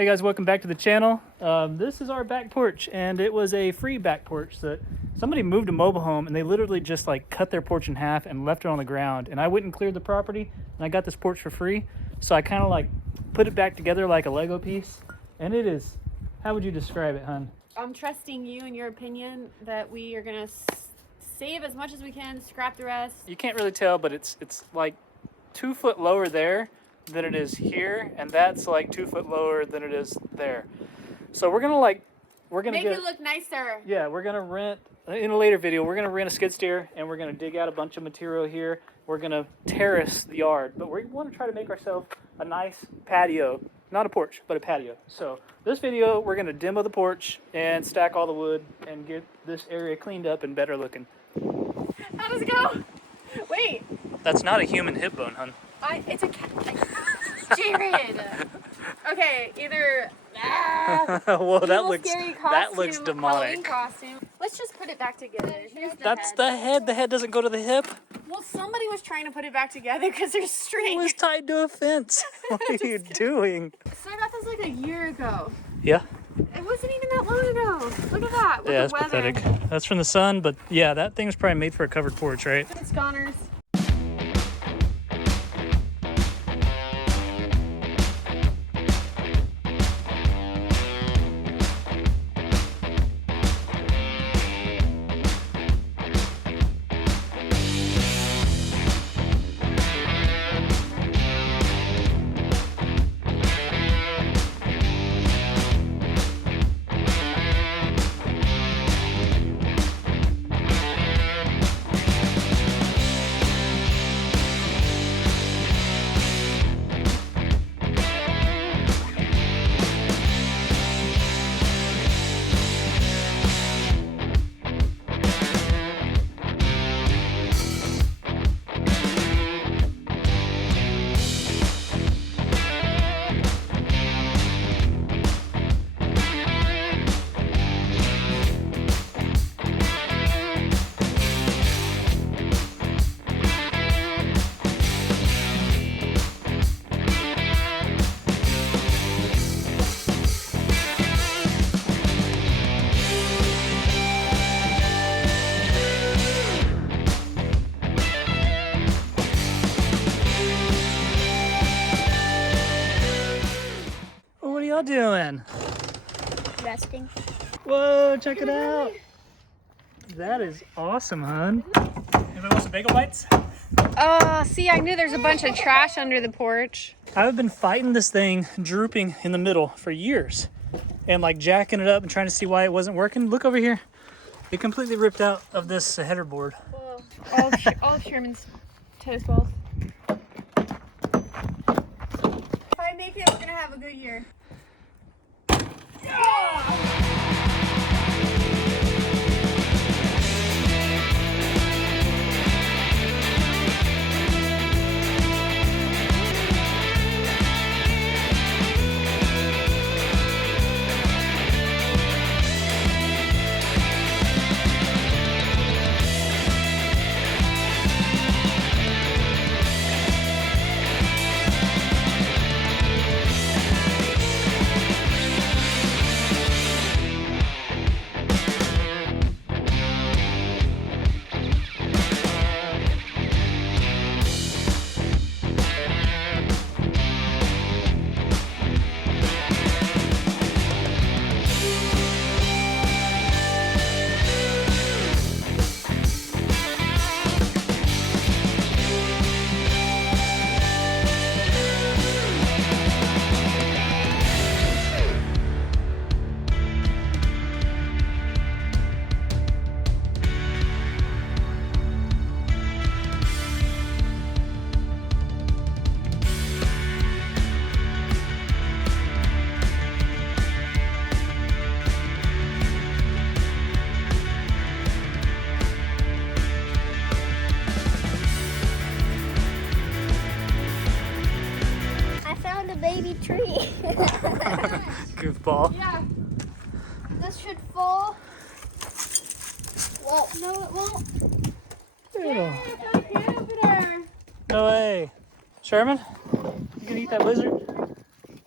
Hey guys, welcome back to the channel. This is our back porch, and it was a free back porch that somebody moved a mobile home and they literally just like cut their porch in half and left it on the ground. And I went and cleared the property and I got this porch for free. So I kind of like put it back together like a Lego piece. And it is, how would you describe it, hon? I'm trusting you and your opinion that we are gonna save as much as we can, scrap the rest. You can't really tell, but it's like 2 foot lower there than it is here, and that's like 2 foot lower than it is there. So we're gonna make it look nicer. Yeah, we're gonna rent in a later video. We're gonna rent a skid steer, and we're gonna dig out a bunch of material here. We're gonna terrace the yard, but we want to try to make ourselves a nice patio, not a porch, but a patio. So this video, we're gonna demo the porch and stack all the wood and get this area cleaned up and better looking. How does it go? Wait. That's not a human hip bone, hun. It's a cat. Jared. Okay, either well, that looks costume, demonic. Halloween costume. Let's just put it back together. Here's the That's head. the head. The head doesn't go to the hip. Well, somebody was trying to put it back together because there's It string. was tied to a fence. What are you doing? So I got this like a year ago. Yeah. It wasn't even that long ago. Look at that. With Yeah, the that's weather. pathetic. That's from the sun, but yeah, that thing's probably made for a covered porch, right? It's goners. What are y'all doing? Resting. Whoa, check it out. That is awesome, hon. Anybody want some bagel bites? Oh, see, I knew there's a bunch of trash under the porch. I've been fighting this thing drooping in the middle for years and like jacking it up and trying to see why it wasn't working. Look over here. It completely ripped out of this header board. Whoa. All of Sherman's toast balls. If I make it, we're gonna have a good year. baby tree. Goofball. Yeah. This should fall. Well, no, it won't. Yeah. It's okay over there. No way. Sherman, you gonna eat that lizard?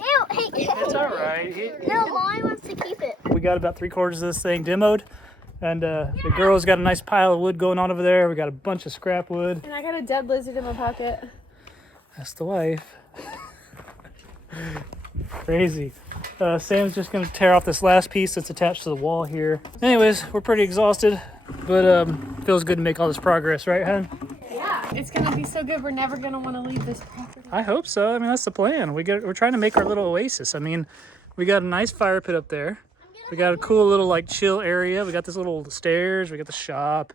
Ew, hey. It's all right. No, Molly wants to keep it. We got about 3/4 of this thing demoed. And the girl's got a nice pile of wood going on over there. We got a bunch of scrap wood. And I got a dead lizard in my pocket. That's the wife. Crazy. Sam's just gonna tear off this last piece that's attached to the wall here. Anyways, we're pretty exhausted, but feels good to make all this progress, right, hon? Yeah, it's gonna be so good. We're never gonna want to leave this property. I hope so. I mean, that's the plan. We're trying to make our little oasis. I mean, we got a nice fire pit up there. We got a cool little like chill area. We got this little stairs. We got the shop.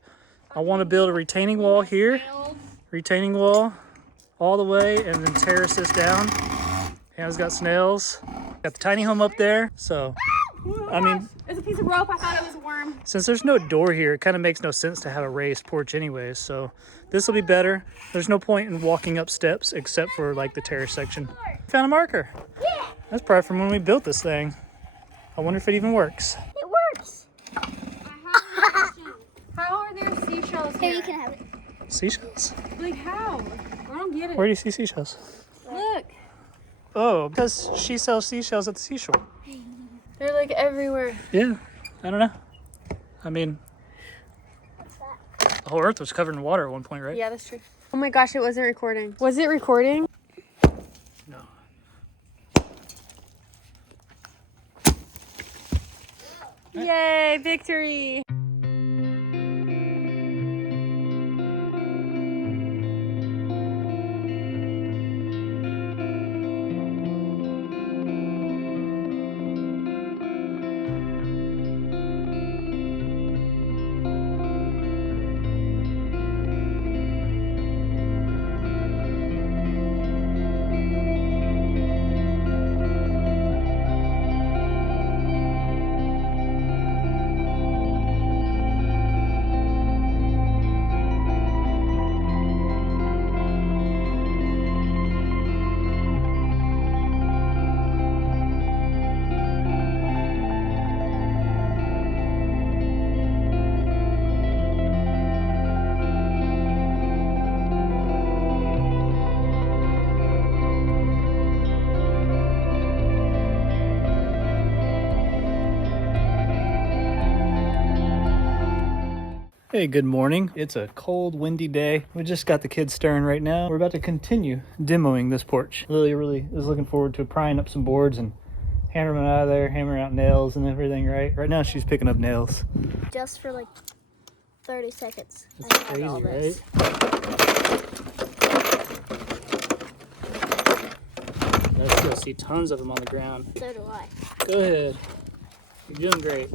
I want to build a retaining wall here. Retaining wall all the way, and then terrace this down. Hannah's got snails. Got the tiny home up there. So, I mean, There's a piece of rope. I thought it was a worm. since there's no door here, it kind of makes no sense to have a raised porch anyways. So this will be better. There's no point in walking up steps except for like the terrace section. Found a marker. Yeah, That's probably from when we built this thing. I wonder if it even works. it works. How are there seashells Here, here? you can have it. Seashells? Like how? I don't get it. Where do you see seashells? Look. Oh, because she sells seashells at the seashore. They're like everywhere. Yeah, I don't know. I mean, What's that? the whole earth was covered in water at one point, right? Yeah, that's true. Oh my gosh, it wasn't recording. Was it recording? No. Yay, victory! Hey, good morning. It's a cold, windy day. We just got the kids stirring right now. We're about to continue demoing this porch. Lily really is looking forward to prying up some boards and hammering them out of there, hammering out nails and everything, right? Right now she's picking up nails. Just for like 30 seconds. That's I had crazy, all right? this. I still see tons of them on the ground. So do I. Go ahead. You're doing great.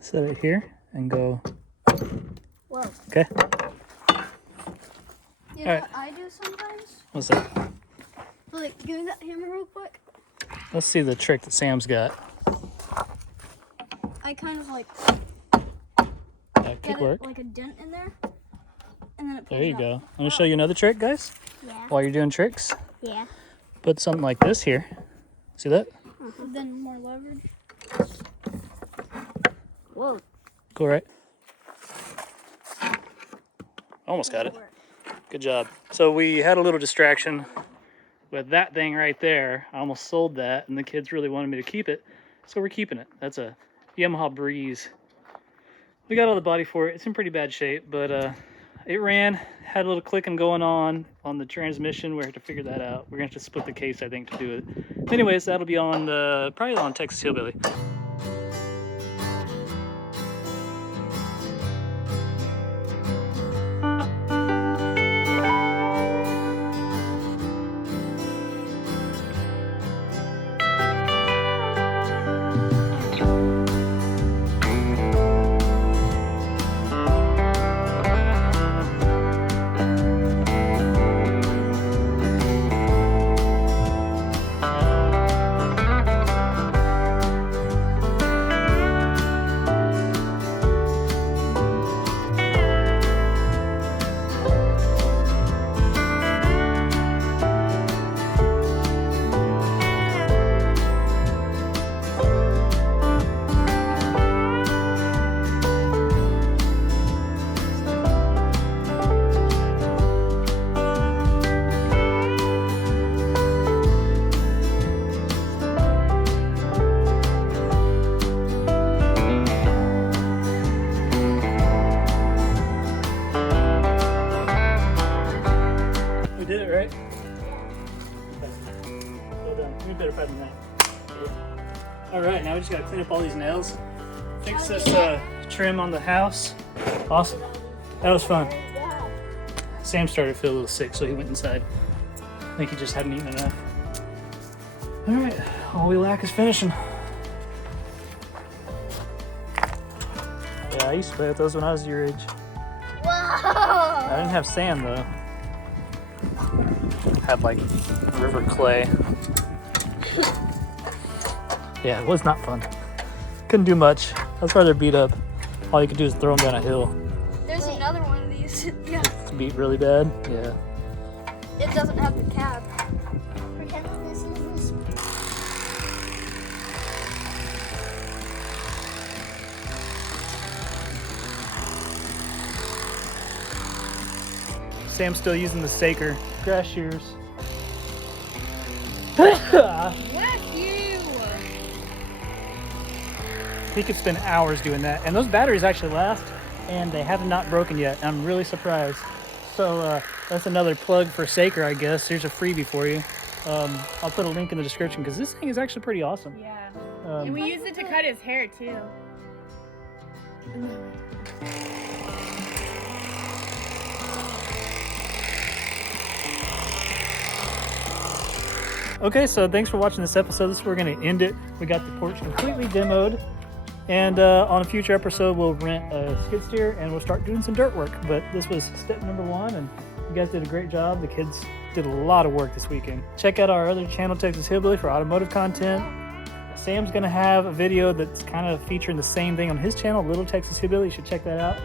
Set it here and go. Whoa. Okay. You All know right. what I do sometimes? What's that? Like, give me that hammer real quick. Let's see the trick that Sam's got. I kind of like That could get work. like a dent in there. And then it pulls There you out. go. I'm gonna show you another trick, guys. Yeah. While you're doing tricks, Yeah. put something like this here. See that? Then more leverage. Whoa. Cool, right? Almost got it. Good job. So we had a little distraction with that thing right there. I almost sold that, and the kids really wanted me to keep it, so we're keeping it. That's a Yamaha Breeze. We got all the body for it. It's in pretty bad shape, but it ran, had a little clicking going on the transmission. We have to figure that out. We're gonna have to split the case, I think, to do it. Anyways, that'll be on probably on Texas Hillbilly. now we just gotta clean up all these nails. Fix this trim on the house. Awesome. That was fun. Sam started to feel a little sick, so he went inside. I think he just hadn't eaten enough. All right, all we lack is finishing. Yeah, I used to play with those when I was your age. Whoa! I didn't have sand though. I had like river clay. Yeah, it was not fun. Couldn't do much. I was rather beat up. All you could do is throw them down a hill. There's another one of these. Yeah. It's beat really bad. Yeah. It doesn't have the cap. Sam's still using the Saker grass shears. He could spend hours doing that. And those batteries actually last, and they have not broken yet. I'm really surprised. So that's another plug for Saker, I guess. Here's a freebie for you. I'll put a link in the description because this thing is actually pretty awesome. Yeah. And we used it to cut his hair too. Okay, so thanks for watching this episode. This is where we're going to end it. We got the porch completely demoed. And on a future episode, we'll rent a skid steer and we'll start doing some dirt work. But this was step number 1, and you guys did a great job. The kids did a lot of work this weekend. Check out our other channel, Texas Hillbilly, for automotive content. Sam's going to have a video that's kind of featuring the same thing on his channel, Little Texas Hillbilly. You should check that out.